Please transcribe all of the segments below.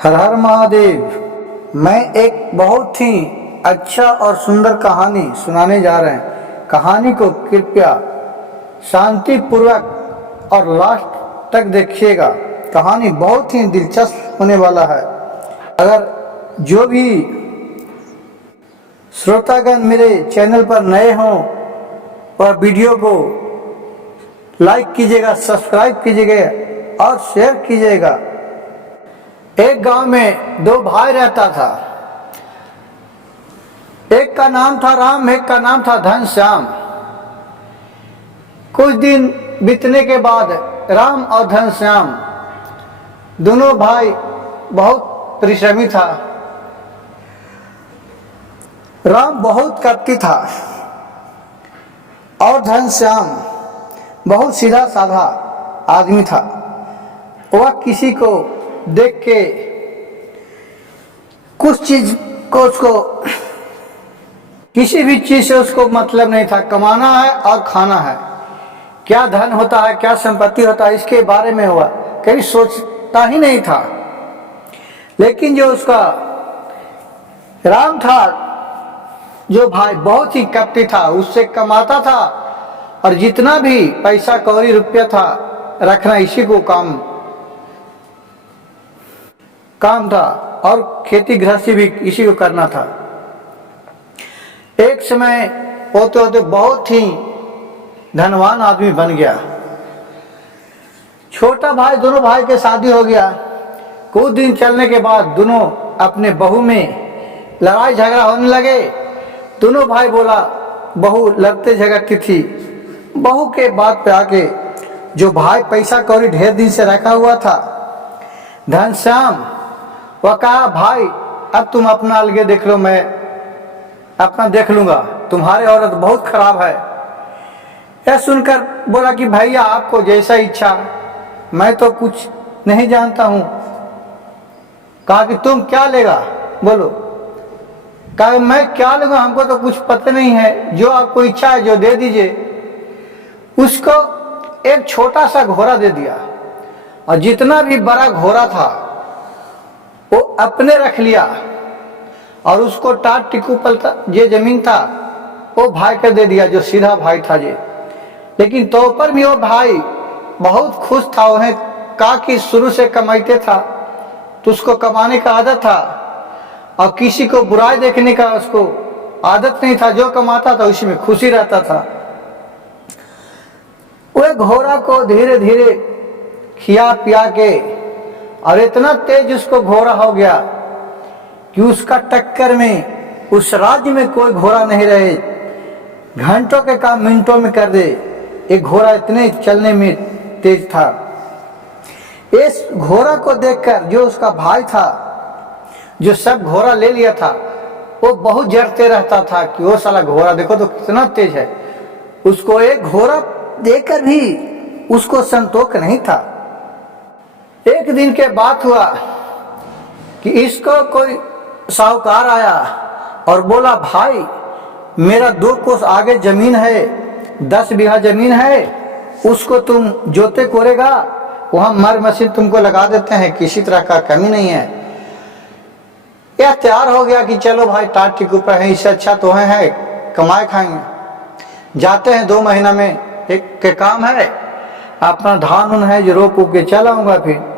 हर हर महादेव। मैं एक बहुत ही अच्छा और सुंदर कहानी सुनाने जा रहे हैं। कहानी को कृपया शांति पूर्वक और लास्ट तक देखिएगा। कहानी बहुत ही दिलचस्प होने वाला है। अगर जो भी श्रोतागण मेरे चैनल पर नए हों वह वीडियो को लाइक कीजिएगा, सब्सक्राइब कीजिएगा और शेयर कीजिएगा। एक गांव में दो भाई रहता था। एक का नाम था राम, एक का नाम था घनश्याम। कुछ दिन बीतने के बाद राम और घनश्याम दोनों भाई बहुत परिश्रमी था। राम बहुत कपटी था और घनश्याम बहुत सीधा साधा आदमी था। वह किसी को देख के कुछ चीज को उसको किसी भी चीज से उसको मतलब नहीं था। कमाना है और खाना है। क्या धन होता है, क्या संपत्ति होता है, इसके बारे में हुआ कभी सोचता ही नहीं था। लेकिन जो उसका राम था, जो भाई बहुत ही कपटी था, उससे कमाता था और जितना भी पैसा कौड़ी रुपया था रखना इसी को काम था और खेती गृहस्थी भी इसी को करना था। एक समय होते होते बहुत ही धनवान आदमी बन गया। छोटा भाई, दोनों भाई के शादी हो गया। कुछ दिन चलने के बाद दोनों अपने बहू में लड़ाई झगड़ा होने लगे। दोनों भाई बोला, बहू लड़ते झगड़ती थी। बहू के बात पे आके जो भाई पैसा कौड़ी ढेर दिन से रखा हुआ था घनश्याम, वह कहा, भाई अब तुम अपना अलगे देख लो, मैं अपना देख लूंगा, तुम्हारी औरत बहुत खराब है। यह सुनकर बोला कि भैया आपको जैसा इच्छा, मैं तो कुछ नहीं जानता हूं। कहा कि तुम क्या लेगा बोलो। कहा मैं क्या लूंगा, हमको तो कुछ पता नहीं है, जो आपको इच्छा है जो दे दीजिए। उसको एक छोटा सा घोड़ा दे दिया और जितना भी बड़ा घोड़ा था वो अपने रख लिया और उसको टाट टिकू पलता ये जमीन था वो भाई को दे दिया, जो सीधा भाई था ये। लेकिन तो पर भी वो भाई बहुत खुश था। उन्हें कहा कि शुरू से कमाते था तो उसको कमाने का आदत था और किसी को बुराई देखने का उसको आदत नहीं था। जो कमाता था उसी में खुशी रहता था। वह घोड़ा को धीरे धीरे खिया पिया के और इतना तेज उसको घोड़ा हो गया कि उसका टक्कर में उस राज्य में कोई घोड़ा नहीं रहे। घंटों के काम मिनटों में कर दे। एक घोड़ा इतने चलने में तेज था। इस घोड़ा को देखकर जो उसका भाई था, जो सब घोड़ा ले लिया था, वो बहुत जरते रहता था कि वो साला घोड़ा देखो तो कितना तेज है। उसको एक घोड़ा देखकर भी उसको संतोष नहीं था। एक दिन के बात हुआ कि इसको कोई साहूकार आया और बोला, भाई मेरा 2 कोस आगे जमीन है, 10 बीघा जमीन है, उसको तुम जोते कोरेगा, वहां मर मशीन तुमको लगा देते हैं, किसी तरह का कमी नहीं है। यह तैयार हो गया कि चलो भाई टाट टिक ऊपर है, इससे अच्छा तो है कमाए खाएंगे। जाते हैं 2 महीना में एक के काम है, अपना धान उन है जो रोप के चल आऊंगा। फिर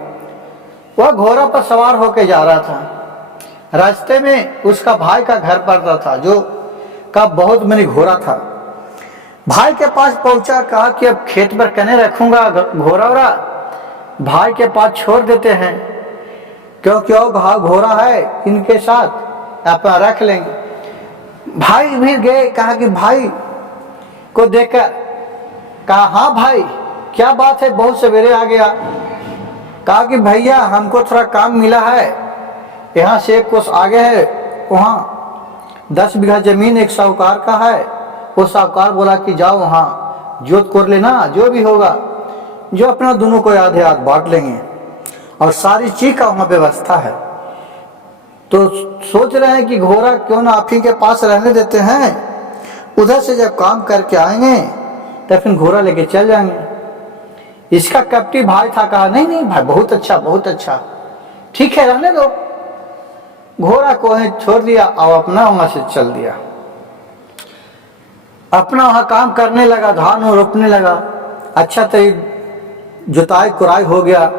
वह घोड़ा पर सवार होके जा रहा था। रास्ते में उसका भाई का घर पड़ता था, जो का बहुत बड़ी घोड़ा था। भाई के पास पहुंचा, कहा कि अब खेत पर कने रखूंगा घोड़ा वोड़ा, भाई के पास छोड़ देते हैं क्योंकि वो घोड़ा है, इनके साथ अपना रख लेंगे। भाई भी गए, कहा कि भाई को देखकर कहा, हाँ भाई क्या बात है, बहुत सवेरे आ गया। कहा कि भैया हमको थोड़ा काम मिला है, यहाँ से 1 कोस आगे है, वहाँ 10 बीघा जमीन एक साहूकार का है। वो साहूकार बोला कि जाओ वहाँ जोत कोर लेना, जो भी होगा, जो अपना दोनों को आधे हाथ बांट लेंगे और सारी चीज का वहाँ व्यवस्था है। तो सोच रहे हैं कि घोड़ा क्यों ना आप ही के पास रहने देते हैं, उधर से जब काम करके आएंगे तो फिर घोड़ा लेके चल जाएंगे। इसका कपटी भाई था, कहा नहीं नहीं भाई बहुत अच्छा बहुत अच्छा, ठीक है रहने दो। घोड़ा को वहीं छोड़ दिया और अपना वहां से चल दिया। अपना वहां काम करने लगा, धान रोपने लगा। अच्छा तो जुताई कुराई हो गया।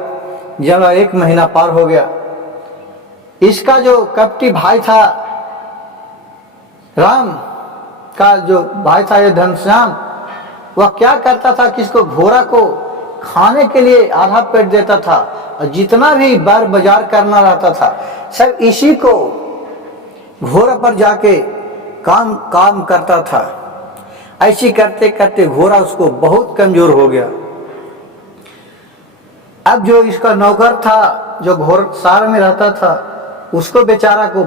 जब 1 महीना पार हो गया, इसका जो कपटी भाई था, राम का जो भाई था ये घनश्याम, वह क्या करता था कि इसको घोड़ा को खाने के लिए आधा पेट देता था और जितना भी बार बाजार करना रहता था सब इसी को घोड़ा पर जाके काम करता था। ऐसी करते करते घोड़ा उसको बहुत कमजोर हो गया। अब जो इसका नौकर था जो घोड़सार में रहता था, उसको बेचारा को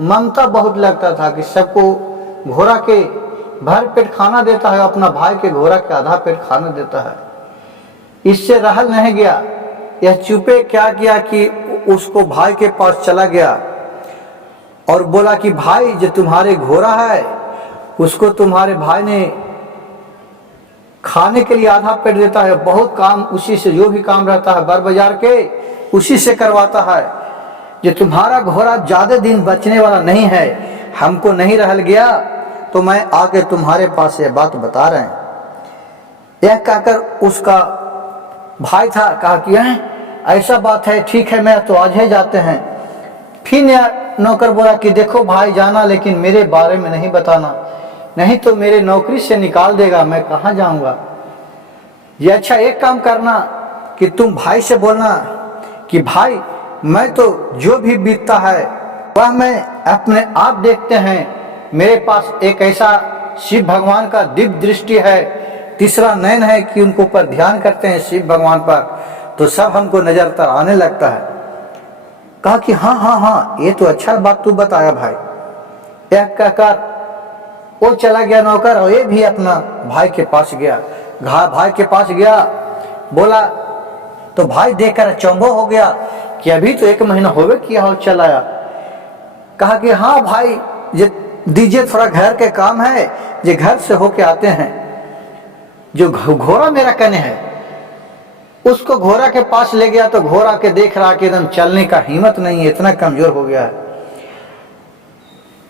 ममता बहुत लगता था कि सबको घोड़ा के भर पेट खाना देता है, अपना भाई के घोड़ा के आधा पेट खाना देता है। इससे रहल नहीं गया। यह चुपे क्या किया कि उसको भाई के पास चला गया और बोला कि भाई जो तुम्हारे घोड़ा है उसको तुम्हारे भाई ने खाने के लिए आधा पेट देता है, बहुत काम उसी से, जो भी काम रहता है बार बाजार के उसी से करवाता है। जो तुम्हारा घोड़ा ज्यादा दिन बचने वाला नहीं है, हमको नहीं रहल गया तो मैं आके तुम्हारे पास ये बात बता रहे हैं। यह कहकर उसका भाई था कहा कि ऐसा बात है, ठीक है मैं तो आज ही जाते हैं। फिर नौकर बोला कि देखो भाई जाना, लेकिन मेरे बारे में नहीं बताना, नहीं तो मेरे नौकरी से निकाल देगा, मैं कहाँ जाऊंगा। ये अच्छा एक काम करना कि तुम भाई से बोलना कि भाई मैं तो जो भी बीतता है वह मैं अपने आप देखते हैं। मेरे पास एक ऐसा शिव भगवान का दिव्य दृष्टि है, तीसरा नयन है कि उनको पर ध्यान करते हैं शिव भगवान पर, तो सब हमको नजर तर आने लगता है। कहा कि हाँ हाँ हाँ ये तो अच्छा बात तू बताया भाई। यह कहकर वो चला गया नौकर और ये भी अपना भाई के पास गया। भाई के पास गया, बोला तो भाई देखकर अचंभव हो गया कि अभी तो 1 महीना होवे किया और चल आया। कहा कि हाँ भाई ये दीजिए, थोड़ा घर के काम है, ये घर से होके आते हैं। जो घोड़ा मेरा कने है उसको घोड़ा के पास ले गया तो घोड़ा के देख रहा कि एकदम चलने का हिम्मत नहीं है, इतना कमजोर हो गया है।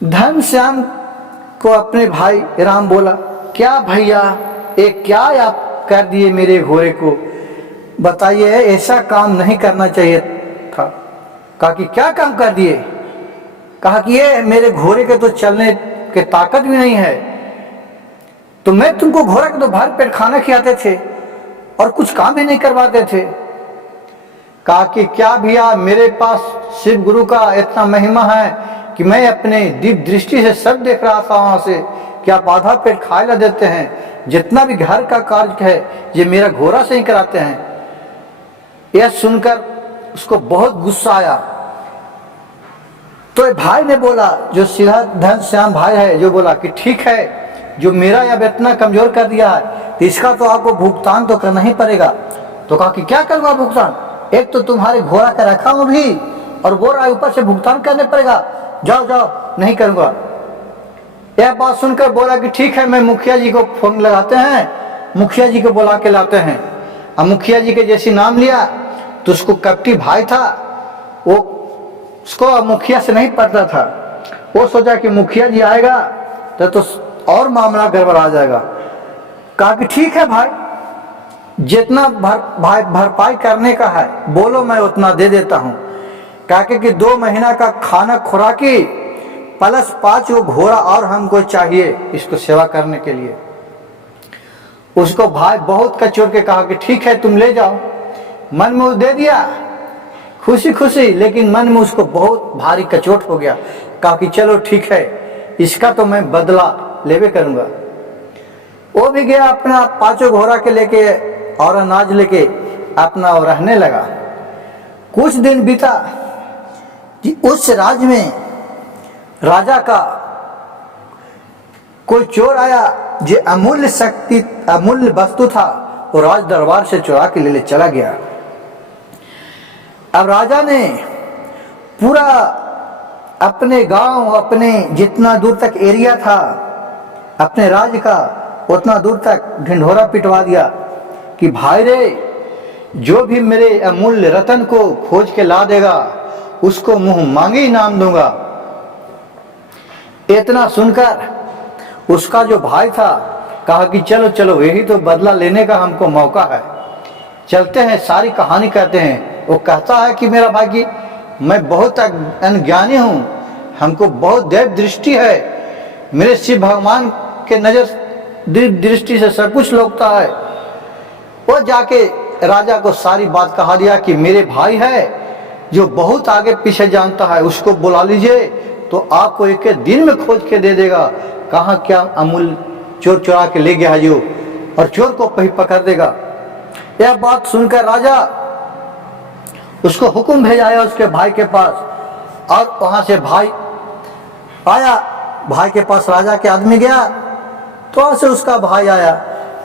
घनश्याम को अपने भाई राम बोला, क्या भैया एक क्या आप कर दिए मेरे घोड़े को, बताइए ऐसा काम नहीं करना चाहिए था। कहा कि क्या काम कर दिए। कहा कि ये मेरे घोड़े के तो चलने के ताकत भी नहीं है, तो मैं तुमको घोड़ा के तो भर पेट खाना खिलाते थे और कुछ काम भी नहीं करवाते थे। कहा कि क्या भैया मेरे पास शिव गुरु का इतना महिमा है कि मैं अपने दिव्य दृष्टि से सब देख रहा था वहां से कि आप आधा पेट खाए ला देते हैं, जितना भी घर का कार्य है ये मेरा घोड़ा से ही कराते हैं। यह सुनकर उसको बहुत गुस्सा आया। तो भाई ने बोला, जो सीधा घनश्याम भाई है, जो बोला कि ठीक है, जो मेरा अब इतना कमजोर कर दिया है तो इसका तो आपको भुगतान तो करना ही पड़ेगा। तो कहा कि क्या करूंगा भुगतान, एक तो तुम्हारे घोड़ा का रखा हूं भी और बोल रहा है ऊपर से भुगतान करने पड़ेगा, जाओ जाओ नहीं करूंगा। यह बात सुनकर बोला कि ठीक है, मैं मुखिया जी को फोन लगाते हैं, मुखिया जी को बुला के लाते हैं। अब मुखिया जी के जैसी नाम लिया तो उसको कपटी भाई था, वो उसको मुखिया से नहीं पड़ता था। वो सोचा कि मुखिया जी आएगा तो और मामला गड़बड़ा जाएगा। कहा कि ठीक है भाई, जितना भरपाई करने का है बोलो, मैं उतना दे देता हूं। कहा कि 2 महीना का खाना खुराकी प्लस 5 घोड़ा और हमको चाहिए इसको सेवा करने के लिए। उसको भाई बहुत कचोर के कहा कि ठीक है तुम ले जाओ। मन में दे दिया खुशी खुशी, लेकिन मन में उसको बहुत भारी कचोट हो गया। कहा कि चलो ठीक है, इसका तो मैं बदला लेवे करूंगा। वो भी गया अपना 5 घोड़ा के लेके और अनाज लेके अपना रहने लगा। कुछ दिन बीता कि उस राज्य में राजा का कोई चोर आया, जो अमूल्य वस्तु था वो राज दरबार से चुरा के ले चला गया। अब राजा ने पूरा अपने गांव, अपने जितना दूर तक एरिया था अपने राज्य का, उतना दूर तक ढिंढोरा पिटवा दिया कि भाई रे जो भी मेरे अमूल्य रतन को खोज के ला देगा उसको मुंह मांगे इनाम दूंगा। इतना सुनकर उसका जो भाई था कहा कि चलो चलो, यही तो बदला लेने का हमको मौका है, चलते हैं, सारी कहानी कहते हैं। वो कहता है कि मेरा भाई की मैं बहुत अनज्ञानी हूँ, हमको बहुत देव दृष्टि है, मेरे शिव भगवान के नजर दृष्टि से सब कुछ लौकता है। वो जाके राजा को सारी बात कहा दिया कि मेरे भाई है जो बहुत आगे पीछे जानता है, उसको बुला लीजिए तो आपको एक दिन में खोज के दे देगा कहाँ क्या अमूल चोर चुरा के ले गया जो, और चोर को पकड़ देगा। यह बात सुनकर राजा उसको हुक्म भेजाया उसके भाई के पास, और वहां से भाई आया, भाई के पास राजा के आदमी गया तो वहां से उसका भाई आया,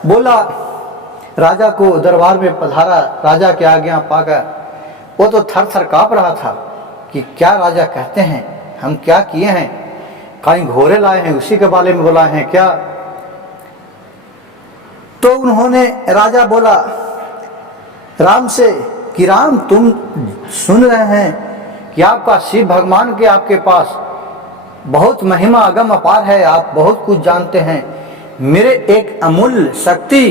बोला राजा को दरबार में पधारा। राजा के आज्ञा पाकर वो तो थर थर कांप रहा था कि क्या राजा कहते हैं, हम क्या किए हैं, कहीं घोड़े लाए हैं, उसी के बारे में बुलाए हैं क्या। तो उन्होंने राजा बोला राम से कि राम तुम सुन रहे हैं कि आपका शिव भगवान के आपके पास बहुत महिमा अगम अपार है, आप बहुत कुछ जानते हैं, मेरे एक अमूल्य शक्ति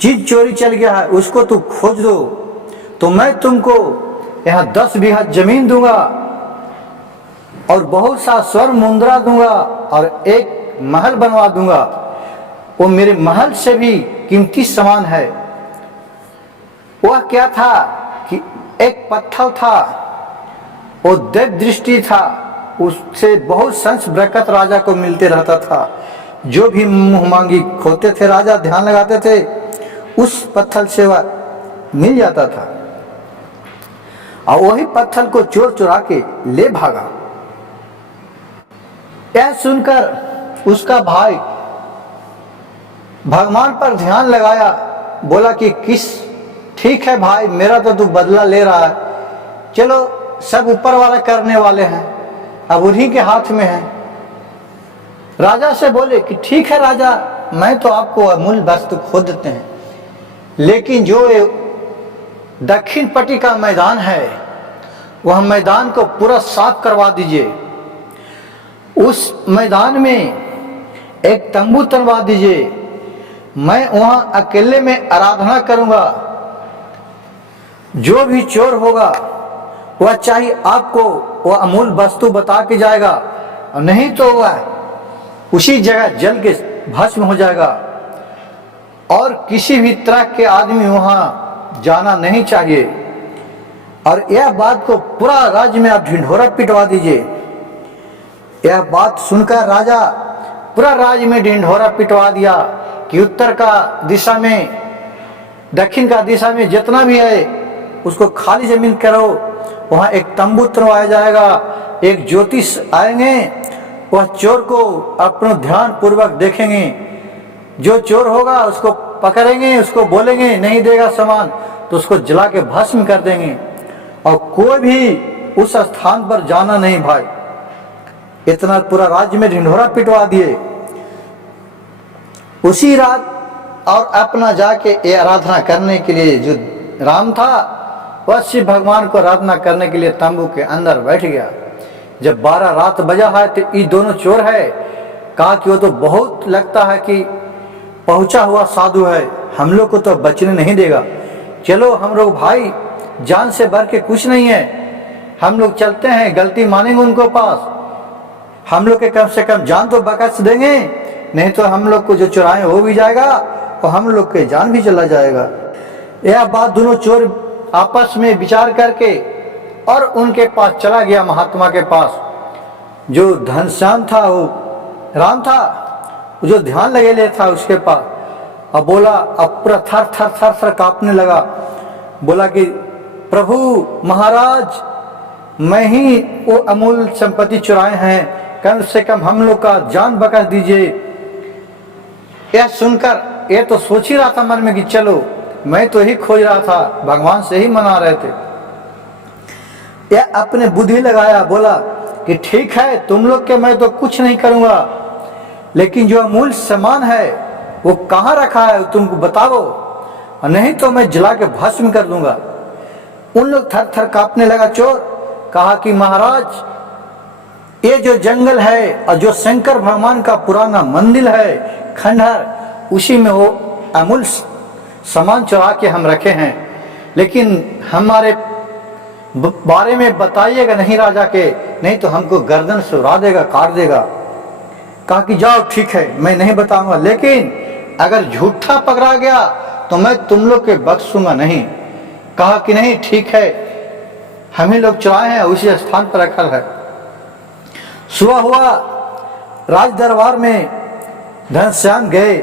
चीज चोरी चल गया है, उसको तू खोज दो तो मैं तुमको यहाँ 10 बीघा जमीन दूंगा और बहुत सा स्वर्ण मुद्रा दूंगा और एक महल बनवा दूंगा, वो मेरे महल से भी कीमती सामान है। वह क्या था कि एक पत्थर था, वो देव दृष्टि था, उससे बहुत संस बरकत राजा को मिलते रहता था। जो भी मुंह मांगी खोते थे राजा ध्यान लगाते थे, उस पत्थर से वह मिल जाता था, और वही पत्थर को चोर चुरा के ले भागा। यह सुनकर उसका भाई भगवान पर ध्यान लगाया, बोला कि किस ठीक है भाई, मेरा तो तू बदला ले रहा है, चलो सब ऊपर वाला करने वाले हैं, अब उन्हीं के हाथ में है। राजा से बोले कि ठीक है राजा, मैं तो आपको अमूल्य वस्तु खो देते हैं, लेकिन जो दक्षिण पट्टी का मैदान है वह मैदान को पूरा साफ करवा दीजिए, उस मैदान में एक तंबू तनवा दीजिए, मैं वहां अकेले में आराधना करूंगा, जो भी चोर होगा वह चाहे आपको वह अमूल्य वस्तु बता के जाएगा, और नहीं तो वह उसी जगह जल के भस्म हो जाएगा, और किसी भी तरह के आदमी वहां जाना नहीं चाहिए। और यह बात को पूरा राज्य में आप ढिंढोरा पिटवा दीजिए। यह बात सुनकर राजा पूरा राज्य में ढिंढोरा पिटवा दिया कि उत्तर का दिशा में, दक्षिण का दिशा में जितना भी है उसको खाली जमीन करो, वहां एक तंबू तनवाया जाएगा, एक ज्योतिष आएंगे, वह चोर को अपना ध्यान पूर्वक देखेंगे, जो चोर होगा उसको पकड़ेंगे, उसको बोलेंगे नहीं देगा सामान तो उसको जला के भस्म कर देंगे, और कोई भी उस स्थान पर जाना नहीं भाई। इतना पूरा राज्य में ढिंढोरा पिटवा दिए। उसी रात और अपना जाके ये आराधना करने के लिए जो राम था वह शिव भगवान को आराधना करने के लिए तंबू के अंदर बैठ गया। जब 12 रात बजा है तो ये दोनों चोर है, कहा कि वो तो बहुत लगता है कि पहुंचा हुआ साधु है, हम लोग को तो बचने नहीं देगा, चलो हम लोग भाई जान से बढ़ के कुछ नहीं है, हम लोग चलते हैं, गलती मानेंगे उनको पास, हम लोग के कम से कम जान तो बख्श देंगे, नहीं तो हम लोग को जो चुराए हो भी जाएगा और हम लोग के जान भी चला जाएगा। यह बात दोनों चोर आपस में विचार करके और उनके पास चला गया, महात्मा के पास जो घनश्याम था, वो राम था, जो ध्यान लगे ले था उसके पास, अब बोला, अब पूरा थर थर थर थर कांपने लगा, बोला कि प्रभु महाराज मैं ही वो अमूल्य संपत्ति चुराए हैं, कम से कम हम लोग का जान बख्श दीजिए। यह सुनकर ये तो सोच ही रहा था मन में कि चलो मैं तो ही खोज रहा था, भगवान से ही मना रहे थे। यह अपने बुद्धि लगाया, बोला कि ठीक है तुम लोग के मैं तो कुछ नहीं करूंगा, लेकिन जो अमूल्य सामान है वो कहाँ रखा है तुमको बताओ, और नहीं तो मैं जला के भस्म कर दूंगा। उन लोग थर थर कांपने लगा। चोर कहा कि महाराज, ये जो जंगल है और जो शंकर भगवान का पुराना मंदिर है खंडहर, उसी में वो अमूल्य सामान चुरा के हम रखे हैं, लेकिन हमारे बारे में बताइएगा नहीं राजा के, नहीं तो हमको गर्दन से उड़ा देगा, काट देगा। कहा कि जाओ ठीक है, मैं नहीं बताऊंगा, लेकिन अगर झूठा पकड़ा गया तो मैं तुम लोग के बख्शूंगा नहीं। कहा कि नहीं ठीक है, हम ही लोग चुराए हैं, उसी स्थान पर रखा है। सुबह हुआ, राज दरबार में घनश्याम गए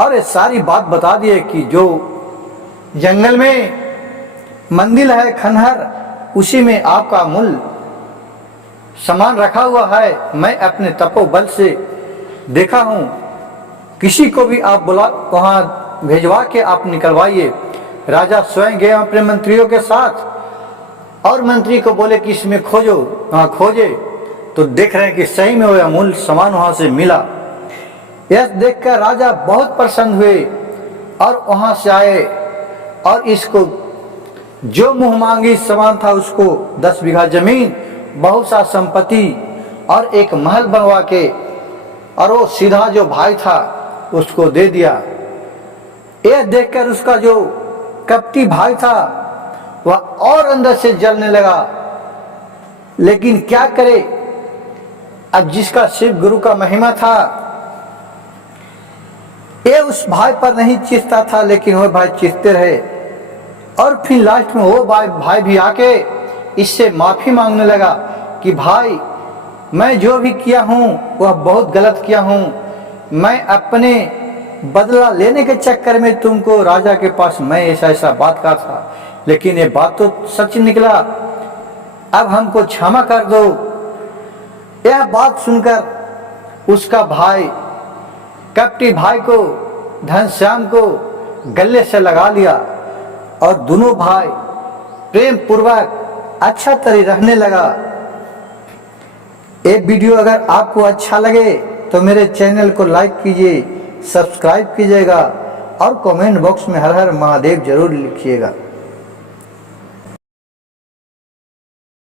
और ये सारी बात बता दिए कि जो जंगल में मंदिर है खंडहर, उसी में आपका मूल सामान रखा हुआ है। मैं अपने तपोबल से देखा हूं, किसी को भी आप बुला वहां भेजवा के आप निकलवाइए। राजा स्वयं गए अपने मंत्रियों के साथ और मंत्री को बोले कि इसमें खोजो। वहां खोजे तो देख रहे हैं कि सही में वो अमूल्य सामान वहां से मिला। यह देखकर राजा बहुत प्रसन्न हुए और वहां से आए और इसको जो मुंह मांगी सामान था उसको 10 बीघा जमीन, बहुत सा संपत्ति और एक महल बनवा के और वो सीधा जो भाई था उसको दे दिया। यह देखकर उसका जो कपटी भाई था वह और अंदर से जलने लगा, लेकिन क्या करे, अब जिसका शिव गुरु का महिमा था ये उस भाई पर नहीं चिढ़ता था, लेकिन वो भाई चिढ़ते रहे। और फिर लास्ट में वो भाई भी आके इससे माफी मांगने लगा कि भाई मैं जो भी किया हूं वह बहुत गलत किया हूं, मैं अपने बदला लेने के चक्कर में तुमको राजा के पास मैं ऐसा बात कहा था, लेकिन ये बात तो सच निकला, अब हमको क्षमा कर दो। यह बात सुनकर उसका भाई कपटी भाई को घनश्याम को गले से लगा लिया और दोनों भाई प्रेम पूर्वक अच्छा तरह रहने लगा। ये वीडियो अगर आपको अच्छा लगे तो मेरे चैनल को लाइक कीजिए, सब्सक्राइब कीजिएगा और कमेंट बॉक्स में हर हर महादेव जरूर लिखिएगा।